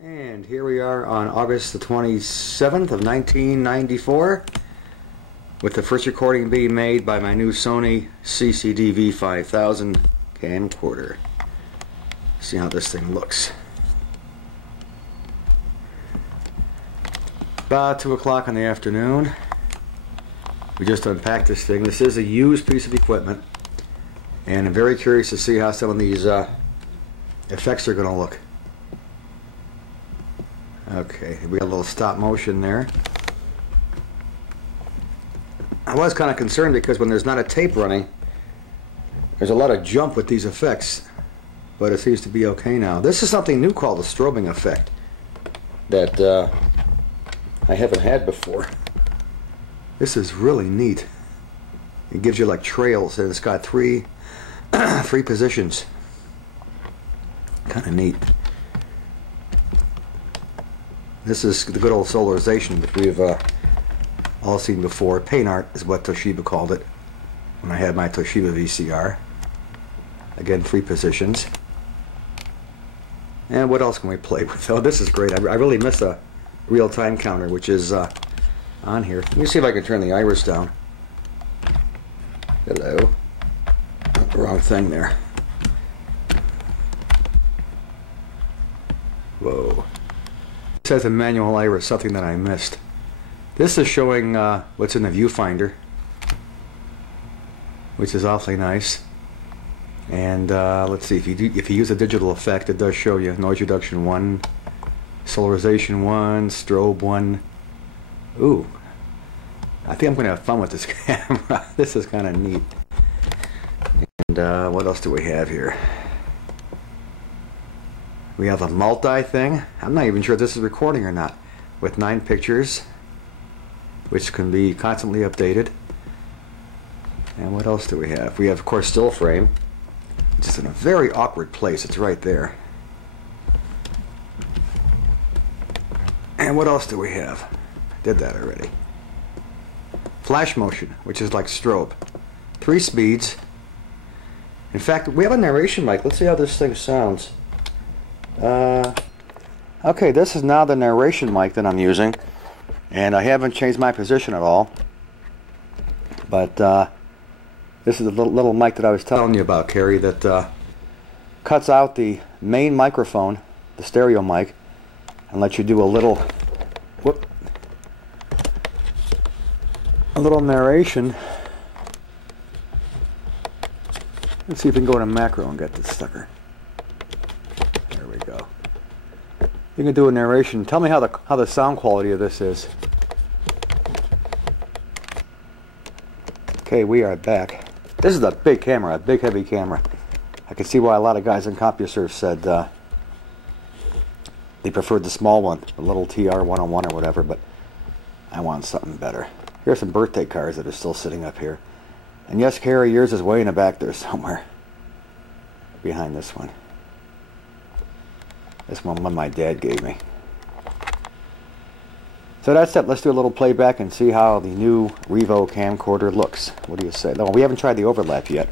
And here we are on August the 27th of 1994 with the first recording being made by my new Sony V-5000 camcorder. See how this thing looks. About 2 o'clock in the afternoon. We just unpacked this thing. This is a used piece of equipment, and I'm very curious to see how some of these effects are going to look. Okay, we got a little stop motion there. I was kind of concerned because when there's not a tape running, there's a lot of jump with these effects, but it seems to be okay now. This is something new called the strobing effect that I haven't had before. This is really neat. It gives you like trails, and it's got three positions. Kind of neat. This is the good old solarization that we've all seen before. Paint art is what Toshiba called it when I had my Toshiba VCR. Again, 3 positions. And what else can we play with? Oh, this is great. I really miss a real-time counter, which is on here. Let me see if I can turn the iris down. Hello. Oh, wrong thing there. Whoa. It says a manual iris, something that I missed. This is showing what's in the viewfinder, which is awfully nice. And let's see, if you use a digital effect, it does show you noise reduction 1, solarization 1, strobe 1. Ooh, I think I'm going to have fun with this camera. This is kind of neat. And what else do we have here? We have a multi thing. I'm not even sure if this is recording or not. With 9 pictures, which can be constantly updated. And what else do we have? We have, of course, still frame, which is in a very awkward place. It's right there. And what else do we have? I did that already. Flash motion, which is like strobe. 3 speeds. In fact, we have a narration mic. Let's see how this thing sounds. Okay, this is now the narration mic that I'm using, and I haven't changed my position at all. But this is the little mic that I was telling you about, Carrie, that cuts out the main microphone, the stereo mic, and lets you do a little narration. Let's see if we can go to macro and get this sucker. There we go. You can do a narration. Tell me how the sound quality of this is. Okay, we are back. This is a big camera, a big heavy camera. I can see why a lot of guys in CompuServe said they preferred the small one, the little TR-101 or whatever, but I want something better. Here's some birthday cards that are still sitting up here. And yes, Carrie, yours is way in the back there somewhere. Behind this one. This one my dad gave me. So that's it. Let's do a little playback and see how the new Revo camcorder looks. What do you say? No, we haven't tried the overlap yet.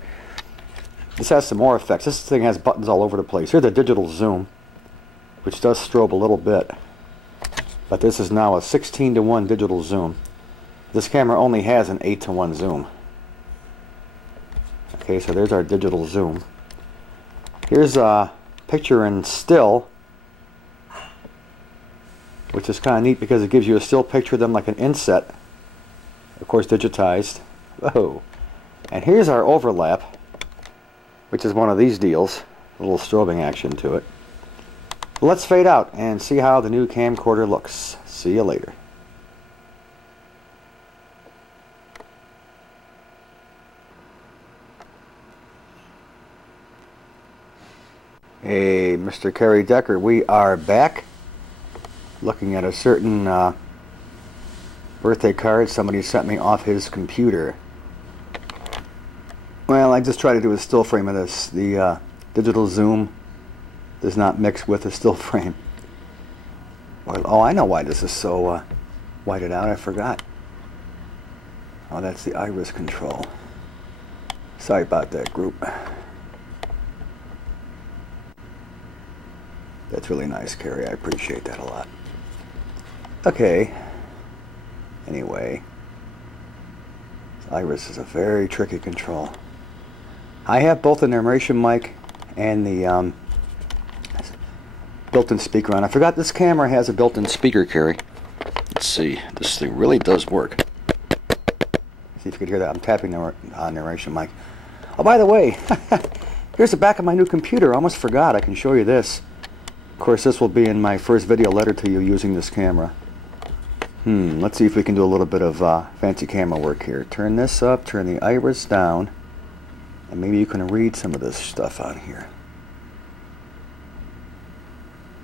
This has some more effects. This thing has buttons all over the place. Here's a digital zoom, which does strobe a little bit. But this is now a 16:1 digital zoom. This camera only has an 8:1 zoom. Okay, so there's our digital zoom. Here's a picture in still, which is kind of neat because it gives you a still picture of them like an inset, of course digitized. Whoa. And here's our overlap, which is one of these deals, a little strobing action to it. Let's fade out and see how the new camcorder looks. See you later. Hey, Mr. Kerry Decker, we are back looking at a certain birthday card somebody sent me off his computer. Well, I just try to do a still frame of this. The digital zoom does not mix with the still frame. Well, oh, I know why this is so whited out. I forgot. Oh, that's the iris control. Sorry about that, group. That's really nice, Carrie. I appreciate that a lot. Okay. Anyway. Iris is a very tricky control. I have both the narration mic and the built-in speaker on. I forgot this camera has a built-in speaker, Carrie. Let's see. This thing really does work. See if you could hear that. I'm tapping the narration mic. Oh, by the way, here's the back of my new computer. I almost forgot. I can show you this. Of course, this will be in my first video letter to you using this camera. Let's see if we can do a little bit of fancy camera work here. Turn this up, turn the iris down, and maybe you can read some of this stuff on here.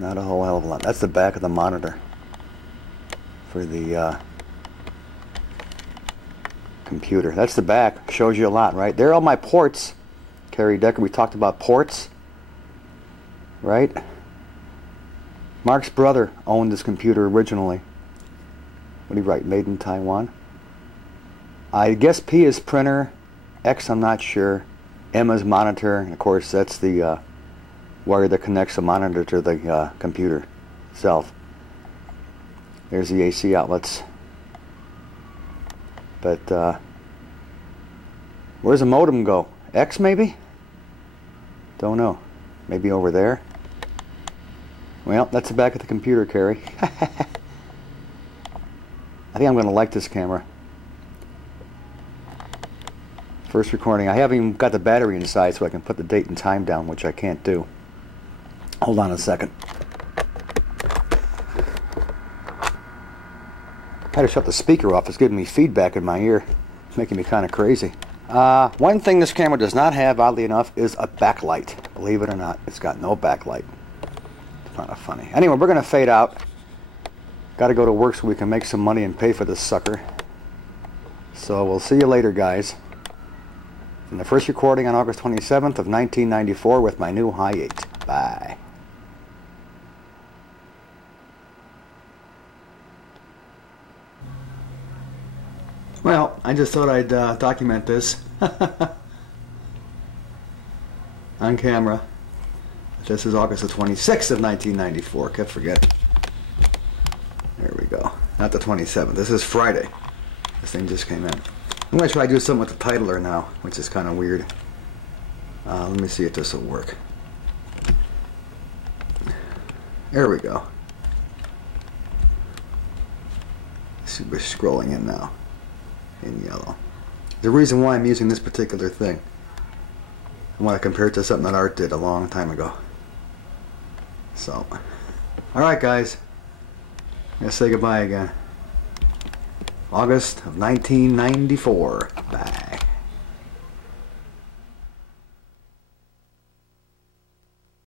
Not a whole hell of a lot. That's the back of the monitor for the computer. That's the back. Shows you a lot, right? There are all my ports. Carrie Decker, we talked about ports, right? Mark's brother owned this computer originally. What do you write? Made in Taiwan? I guess P is printer, X I'm not sure, M is monitor, and of course that's the wire that connects the monitor to the computer itself. There's the AC outlets. But where's the modem go? X maybe? Don't know. Maybe over there? Well, that's the back of the computer, Carrie. I think I'm going to like this camera. First recording. I haven't even got the battery inside so I can put the date and time down, which I can't do. Hold on a second. I had to shut the speaker off. It's giving me feedback in my ear. It's making me kind of crazy. One thing this camera does not have, oddly enough, is a backlight. Believe it or not, it's got no backlight. It's kind of funny. Anyway, we're going to fade out. Got to go to work so we can make some money and pay for this sucker. So we'll see you later, guys. In the first recording on August 27th of 1994 with my new Hi-8. Bye. Well, I just thought I'd document this on camera. This is August the 26th of 1994. Kept forgetting. There we go. Not the 27th. This is Friday. This thing just came in. I'm going to try to do something with the titler now, which is kind of weird. Let me see if this will work. There we go. See, we're scrolling in now. In yellow. The reason why I'm using this particular thing, I want to compare it to something that Art did a long time ago. So, alright guys, I'm going to say goodbye again. August of 1994. Bye.